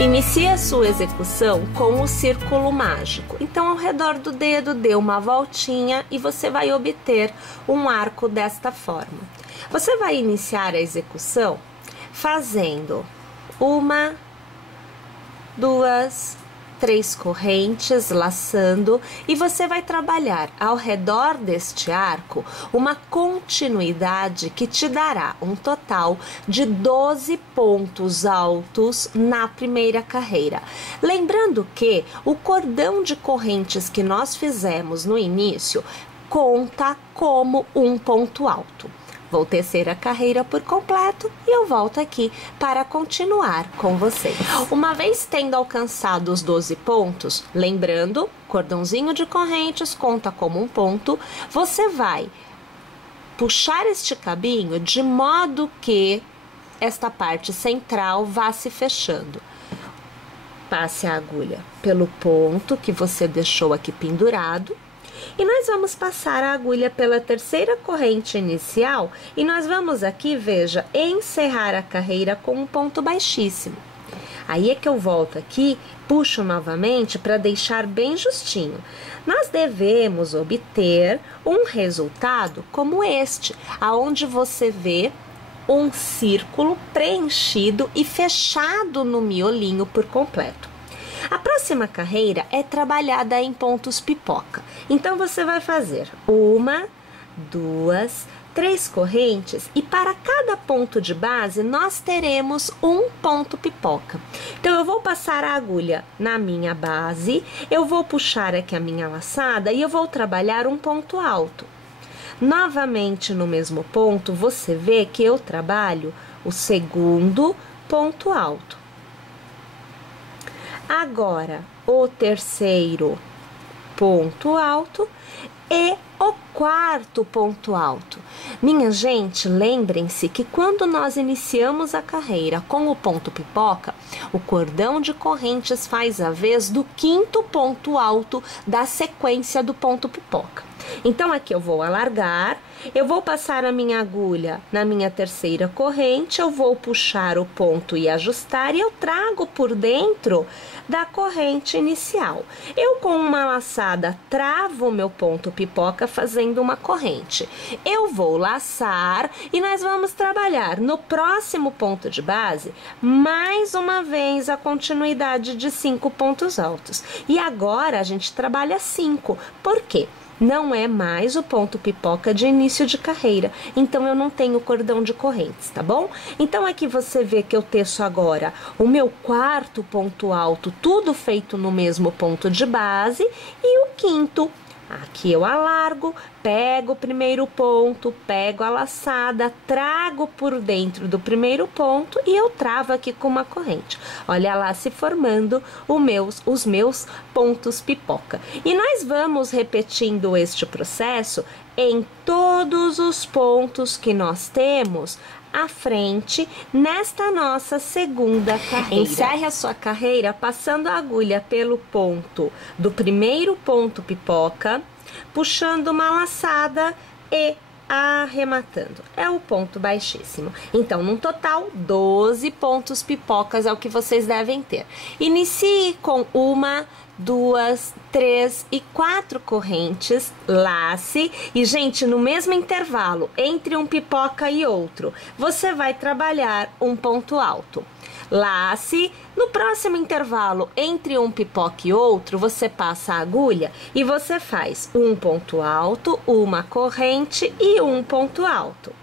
Inicie a sua execução com o círculo mágico. Então, ao redor do dedo, dê uma voltinha e você vai obter um arco desta forma. Você vai iniciar a execução fazendo 1, 2, 3 correntes, laçando, e você vai trabalhar ao redor deste arco uma continuidade que te dará um total de 12 pontos altos na primeira carreira. Lembrando que o cordão de correntes que nós fizemos no início conta como um ponto alto. Vou tecer a carreira por completo e eu volto aqui para continuar com vocês. Uma vez tendo alcançado os 12 pontos, lembrando, cordãozinho de correntes conta como um ponto, você vai puxar este cabinho de modo que esta parte central vá se fechando. Passe a agulha pelo ponto que você deixou aqui pendurado. E nós vamos passar a agulha pela terceira corrente inicial e nós vamos aqui, veja, encerrar a carreira com um ponto baixíssimo. Aí é que eu volto aqui, puxo novamente para deixar bem justinho. Nós devemos obter um resultado como este, aonde você vê um círculo preenchido e fechado no miolinho por completo. A próxima carreira é trabalhada em pontos pipoca. Então, você vai fazer 1, 2, 3 correntes e para cada ponto de base nós teremos um ponto pipoca. Então, eu vou passar a agulha na minha base, eu vou puxar aqui a minha laçada e eu vou trabalhar um ponto alto. Novamente no mesmo ponto, você vê que eu trabalho o segundo ponto alto. Agora, o terceiro ponto alto e o quarto ponto alto. Minha gente, lembrem-se que quando nós iniciamos a carreira com o ponto pipoca, o cordão de correntes faz a vez do quinto ponto alto da sequência do ponto pipoca. Então, aqui eu vou alargar, eu vou passar a minha agulha na minha terceira corrente, eu vou puxar o ponto e ajustar e eu trago por dentro da corrente inicial. Eu, com uma laçada, travo o meu ponto pipoca fazendo uma corrente. Eu vou laçar e nós vamos trabalhar no próximo ponto de base, mais uma vez a continuidade de 5 pontos altos. E agora a gente trabalha 5. Por quê? Não é mais o ponto pipoca de início de carreira, então eu não tenho cordão de correntes, tá bom? Então aqui você vê que eu teço agora o meu quarto ponto alto, tudo feito no mesmo ponto de base, e o quinto. Aqui eu alargo, pego o primeiro ponto, pego a laçada, trago por dentro do primeiro ponto e eu travo aqui com uma corrente. Olha lá se formando os meus pontos pipoca. E nós vamos repetindo este processo em todos os pontos que nós temos à frente nesta nossa segunda carreira. Encerre a sua carreira passando a agulha pelo ponto do primeiro ponto pipoca, puxando uma laçada e arrematando. É o ponto baixíssimo. Então, num total, 12 pontos pipocas é o que vocês devem ter. Inicie com 1, 2, 3 e 4 correntes, lace e, gente, no mesmo intervalo entre um pipoca e outro, você vai trabalhar um ponto alto. Lace, no próximo intervalo entre um pipoca e outro, você passa a agulha e você faz um ponto alto, uma corrente e um ponto alto.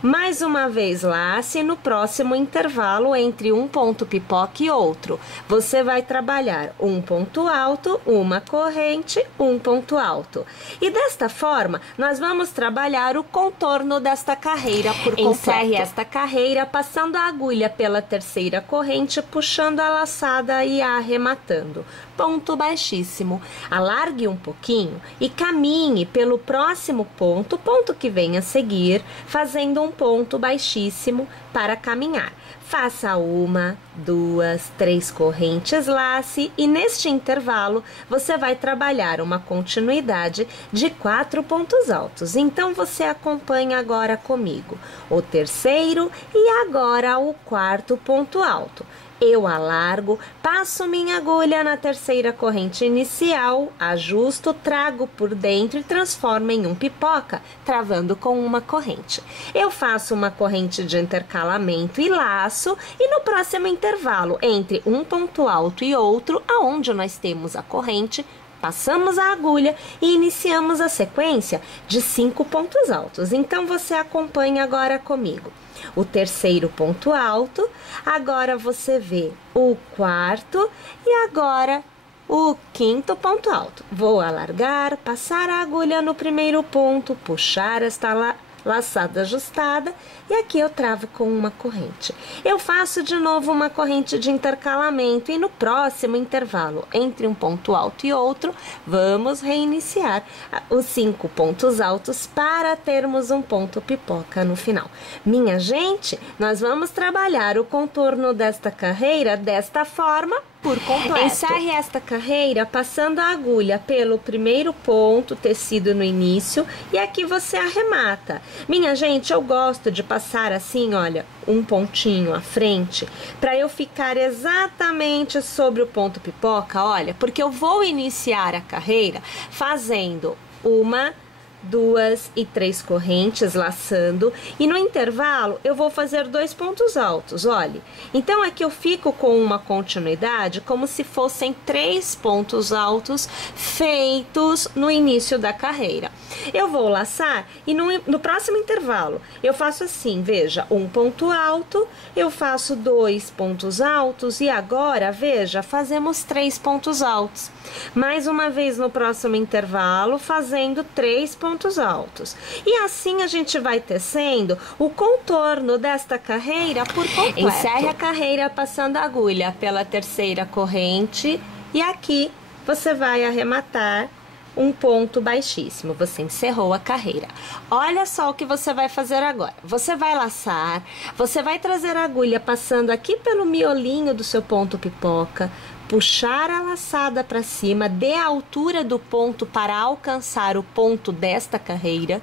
Mais uma vez lace, no próximo intervalo entre um ponto pipoca e outro, você vai trabalhar um ponto alto, uma corrente, um ponto alto. E desta forma, nós vamos trabalhar o contorno desta carreira por completo. Encerre esta carreira passando a agulha pela terceira corrente, puxando a laçada e arrematando. Ponto baixíssimo. Alargue um pouquinho e caminhe pelo próximo ponto, ponto que vem a seguir, fazendo um ponto baixíssimo para caminhar. Faça 1, 2, 3 correntes, lace e neste intervalo você vai trabalhar uma continuidade de 4 pontos altos. Então você acompanha agora comigo o terceiro e agora o quarto ponto alto. eu alargo, passo minha agulha na terceira corrente inicial, ajusto, trago por dentro e transformo em um pipoca, travando com uma corrente. Eu faço uma corrente de intercalamento e laço, e no próximo intervalo, entre um ponto alto e outro, aonde nós temos a corrente, passamos a agulha e iniciamos a sequência de 5 pontos altos. Então, você acompanha agora comigo. O terceiro ponto alto, agora você vê o quarto e agora o quinto ponto alto. Vou alargar, passar a agulha no primeiro ponto, puxar esta laçada ajustada e aqui eu travo com uma corrente. Eu faço de novo uma corrente de intercalamento e no próximo intervalo, entre um ponto alto e outro, vamos reiniciar os 5 pontos altos para termos um ponto pipoca no final. Minha gente, nós vamos trabalhar o contorno desta carreira desta forma por completo. Encerre esta carreira passando a agulha pelo primeiro ponto, tecido no início, e aqui você arremata. Minha gente, eu gosto de passar assim, olha, um pontinho à frente, para eu ficar exatamente sobre o ponto pipoca, olha, porque eu vou iniciar a carreira fazendo uma, 2 e 3 correntes, laçando, e no intervalo eu vou fazer 2 pontos altos, olhe. Então aqui eu fico com uma continuidade como se fossem 3 pontos altos feitos no início da carreira. Eu vou laçar e no próximo intervalo eu faço assim, veja, um ponto alto, eu faço 2 pontos altos e agora, veja, fazemos 3 pontos altos. Mais uma vez no próximo intervalo, fazendo 3 pontos altos. E assim a gente vai tecendo o contorno desta carreira por completo. Encerre a carreira passando a agulha pela terceira corrente e aqui você vai arrematar um ponto baixíssimo. Você encerrou a carreira. Olha só o que você vai fazer agora. Você vai laçar, você vai trazer a agulha passando aqui pelo miolinho do seu ponto pipoca, puxar a laçada para cima, dê a altura do ponto para alcançar o ponto desta carreira,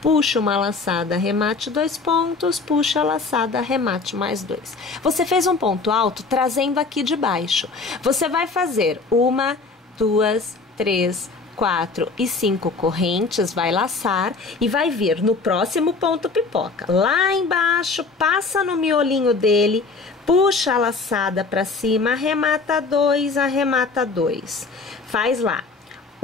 puxa uma laçada, arremate 2 pontos, puxa a laçada, arremate mais 2. Você fez um ponto alto trazendo aqui de baixo. Você vai fazer 1, 2, 3, 4 e 5 correntes, vai laçar e vai vir no próximo ponto pipoca. Lá embaixo, passa no miolinho dele, puxa a laçada para cima, arremata 2, arremata 2. Faz lá.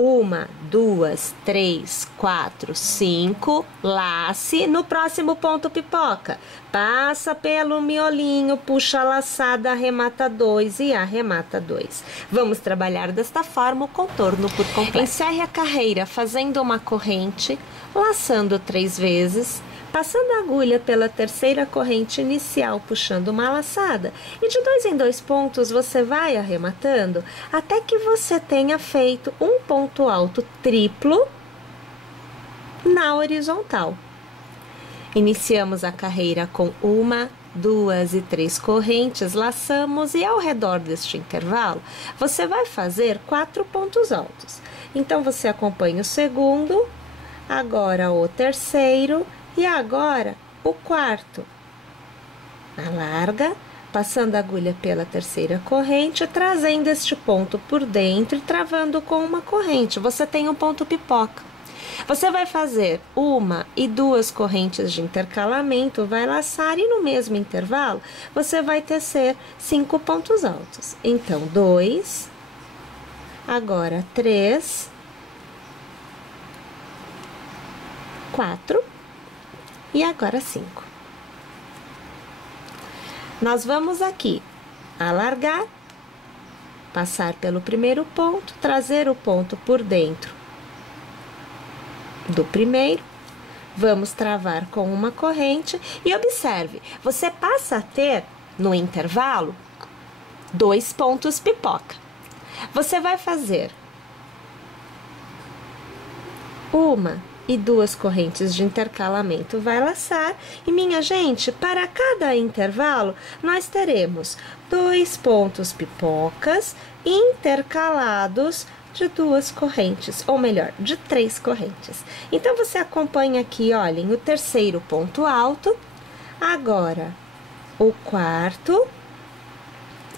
1, 2, 3, 4, 5, lace no próximo ponto pipoca. Passa pelo miolinho, puxa a laçada, arremata 2 e arremata 2. Vamos trabalhar desta forma o contorno por completo. Encerre a carreira fazendo uma corrente, laçando 3 vezes, passando a agulha pela terceira corrente inicial, puxando uma laçada, e de 2 em 2 pontos você vai arrematando até que você tenha feito um ponto alto triplo na horizontal. Iniciamos a carreira com 1, 2 e 3 correntes, laçamos e ao redor deste intervalo você vai fazer 4 pontos altos. Então você acompanha o segundo, agora o terceiro, e agora, o quarto. Alarga, passando a agulha pela terceira corrente, trazendo este ponto por dentro e travando com uma corrente. Você tem um ponto pipoca. Você vai fazer 1 e 2 correntes de intercalamento, vai laçar e no mesmo intervalo você vai tecer 5 pontos altos. Então, 2, agora 3, 4, e agora 5. Nós vamos aqui alargar, passar pelo primeiro ponto, trazer o ponto por dentro do primeiro, vamos travar com uma corrente e observe, você passa a ter no intervalo 2 pontos pipoca. Você vai fazer 1 e 2 correntes de intercalamento, vai laçar e, minha gente, para cada intervalo nós teremos 2 pontos pipocas intercalados de 2 correntes, ou melhor, de 3 correntes. Então você acompanha aqui, olhem, o terceiro ponto alto, agora o quarto,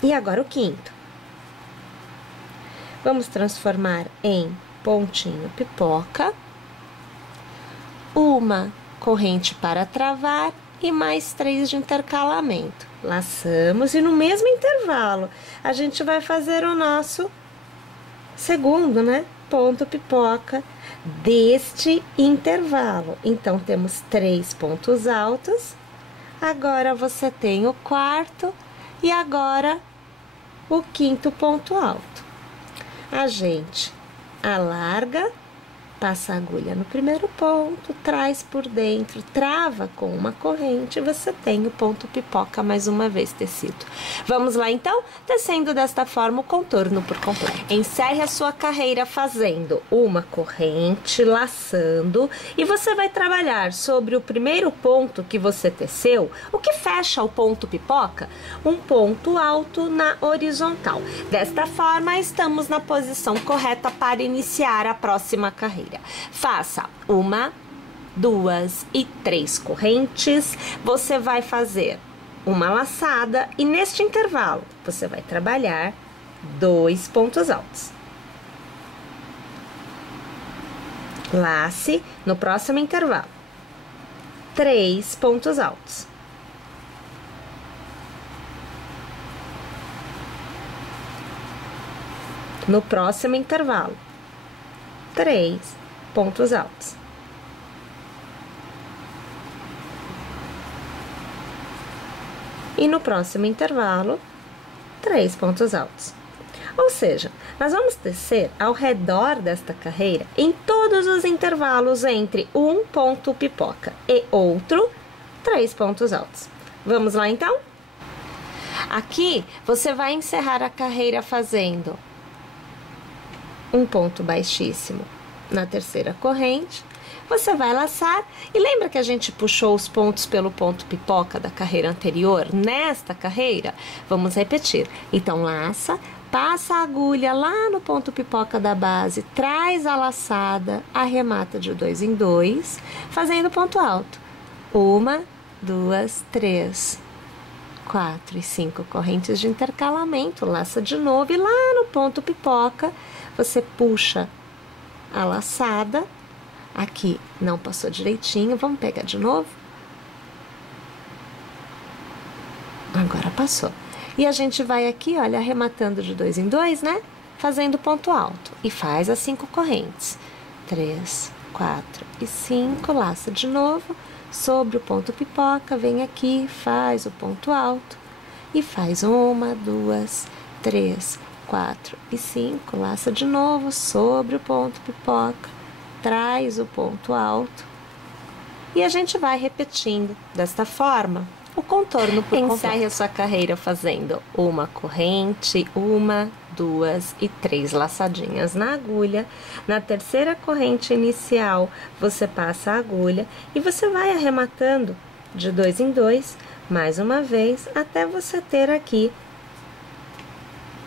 E agora o quinto. Vamos transformar em pontinho pipoca, uma corrente para travar e mais 3 de intercalamento. Laçamos e no mesmo intervalo a gente vai fazer o nosso segundo, né? Ponto pipoca deste intervalo. Então, temos 3 pontos altos. Agora, você tem o quarto e agora o quinto ponto alto. A gente alarga, passa a agulha no primeiro ponto, traz por dentro, trava com uma corrente e você tem o ponto pipoca mais uma vez tecido. Vamos lá então? Tecendo desta forma o contorno por completo. Encerre a sua carreira fazendo uma corrente, laçando, e você vai trabalhar sobre o primeiro ponto que você teceu, o que fecha o ponto pipoca, um ponto alto na horizontal. Desta forma, estamos na posição correta para iniciar a próxima carreira. Faça 1, 2 e 3 correntes. Você vai fazer uma laçada e neste intervalo você vai trabalhar 2 pontos altos. Lace no próximo intervalo 3 pontos altos. No próximo intervalo 3 pontos altos. E no próximo intervalo, 3 pontos altos. Ou seja, nós vamos tecer ao redor desta carreira, em todos os intervalos entre um ponto pipoca e outro, 3 pontos altos. Vamos lá então? Aqui, você vai encerrar a carreira fazendo um ponto baixíssimo na terceira corrente, você vai laçar, e lembra que a gente puxou os pontos pelo ponto pipoca da carreira anterior? Nesta carreira, vamos repetir. Então, laça, passa a agulha lá no ponto pipoca da base, traz a laçada, arremata de 2 em 2, fazendo ponto alto. 1, 2, 3, 4 e 5 correntes de intercalamento, laça de novo, e lá no ponto pipoca, você puxa a laçada, aqui não passou direitinho, vamos pegar de novo. Agora passou. E a gente vai aqui, olha, arrematando de 2 em 2, né? Fazendo ponto alto. E faz as 5 correntes. 3, 4 e 5, laça de novo, sobre o ponto pipoca, vem aqui, faz o ponto alto. E faz 1, 2, 3, 4 e 5, laça de novo sobre o ponto pipoca, traz o ponto alto e a gente vai repetindo desta forma o contorno por completo. Encerre a sua carreira fazendo uma corrente, 1, 2 e 3 laçadinhas na agulha. Na terceira corrente inicial, você passa a agulha e você vai arrematando de 2 em 2, mais uma vez, até você ter aqui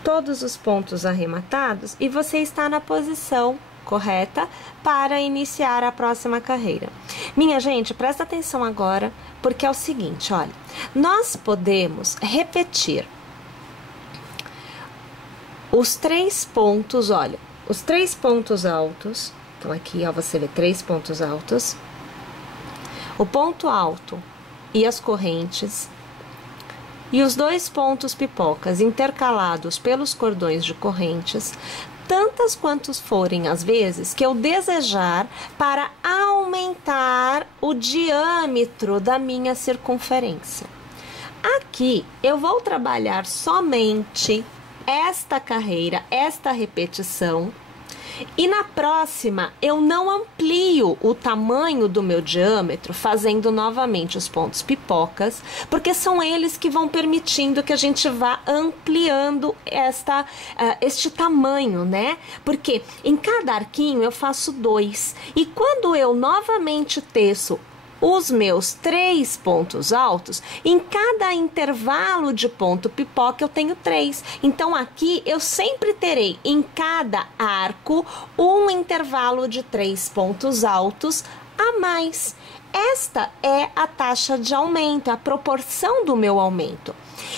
todos os pontos arrematados e você está na posição correta para iniciar a próxima carreira. Minha gente, presta atenção agora, porque é o seguinte, olha, nós podemos repetir os 3 pontos, olha, os 3 pontos altos, então aqui, ó, você vê 3 pontos altos, o ponto alto e as correntes, e os 2 pontos pipocas intercalados pelos cordões de correntes, tantas quantas forem as vezes que eu desejar para aumentar o diâmetro da minha circunferência. Aqui eu vou trabalhar somente esta carreira, esta repetição, e na próxima eu não amplio o tamanho do meu diâmetro fazendo novamente os pontos pipocas, porque são eles que vão permitindo que a gente vá ampliando este tamanho, né? Porque em cada arquinho eu faço 2, e quando eu novamente teço os meus 3 pontos altos, em cada intervalo de ponto pipoca eu tenho 3. Então, aqui eu sempre terei em cada arco um intervalo de 3 pontos altos a mais. esta é a taxa de aumento, a proporção do meu aumento.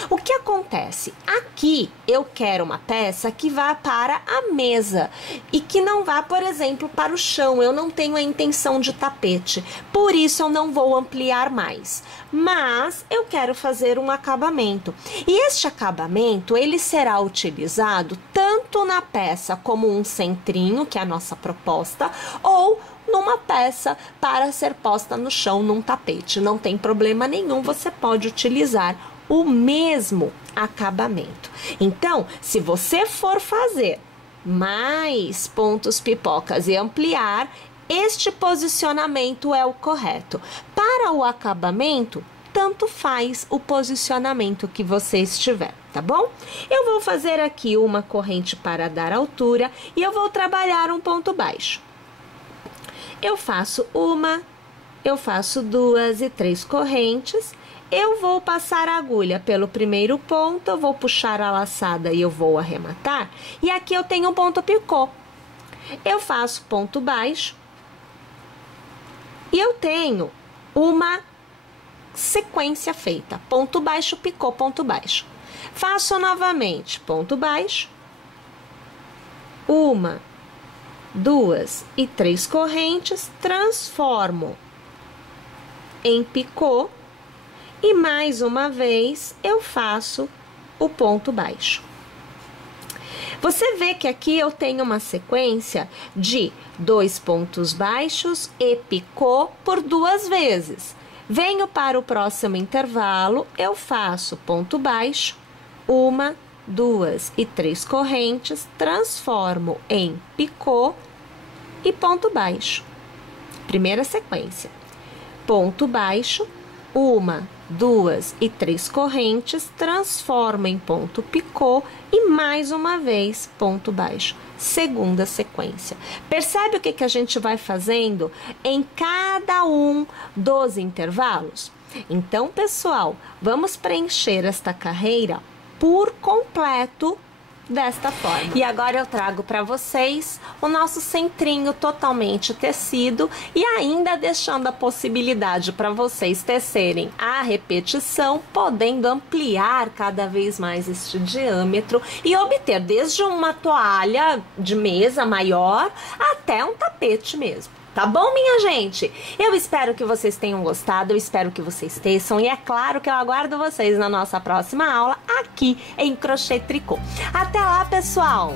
O que acontece? Aqui eu quero uma peça que vá para a mesa e que não vá, por exemplo, para o chão. Eu não tenho a intenção de tapete, por isso eu não vou ampliar mais. Mas eu quero fazer um acabamento. E este acabamento, ele será utilizado tanto na peça como um centrinho, que é a nossa proposta, ou numa peça para ser posta no chão, num tapete. Não tem problema nenhum, você pode utilizar o mesmo acabamento. Então, se você for fazer mais pontos pipocas e ampliar, este posicionamento é o correto. Para o acabamento, tanto faz o posicionamento que você estiver, tá bom? Eu vou fazer aqui uma corrente para dar altura e eu vou trabalhar um ponto baixo. Eu faço uma, eu faço 2 e 3 correntes. Eu vou passar a agulha pelo primeiro ponto, eu vou puxar a laçada e eu vou arrematar. E aqui eu tenho um ponto picô. Eu faço ponto baixo e eu tenho uma sequência feita. Ponto baixo, picô, ponto baixo. Faço novamente ponto baixo, 1, 2 e 3 correntes, transformo em picô. E mais uma vez eu faço o ponto baixo. Você vê que aqui eu tenho uma sequência de 2 pontos baixos e picô por 2 vezes. Venho para o próximo intervalo, eu faço ponto baixo, 1, 2 e 3 correntes, transformo em picô e ponto baixo. Primeira sequência. Ponto baixo, 1, 2 e 3 correntes, transforma em ponto picô e mais uma vez ponto baixo. Segunda sequência. Percebe o que a gente vai fazendo em cada um dos intervalos? Então, pessoal, vamos preencher esta carreira por completo desta forma. E agora eu trago para vocês o nosso centrinho totalmente tecido e ainda deixando a possibilidade para vocês tecerem a repetição, podendo ampliar cada vez mais este diâmetro e obter desde uma toalha de mesa maior até um tapete mesmo. Tá bom, minha gente? Eu espero que vocês tenham gostado, eu espero que vocês teçam e é claro que eu aguardo vocês na nossa próxima aula aqui em Crochê Tricô. Até lá, pessoal!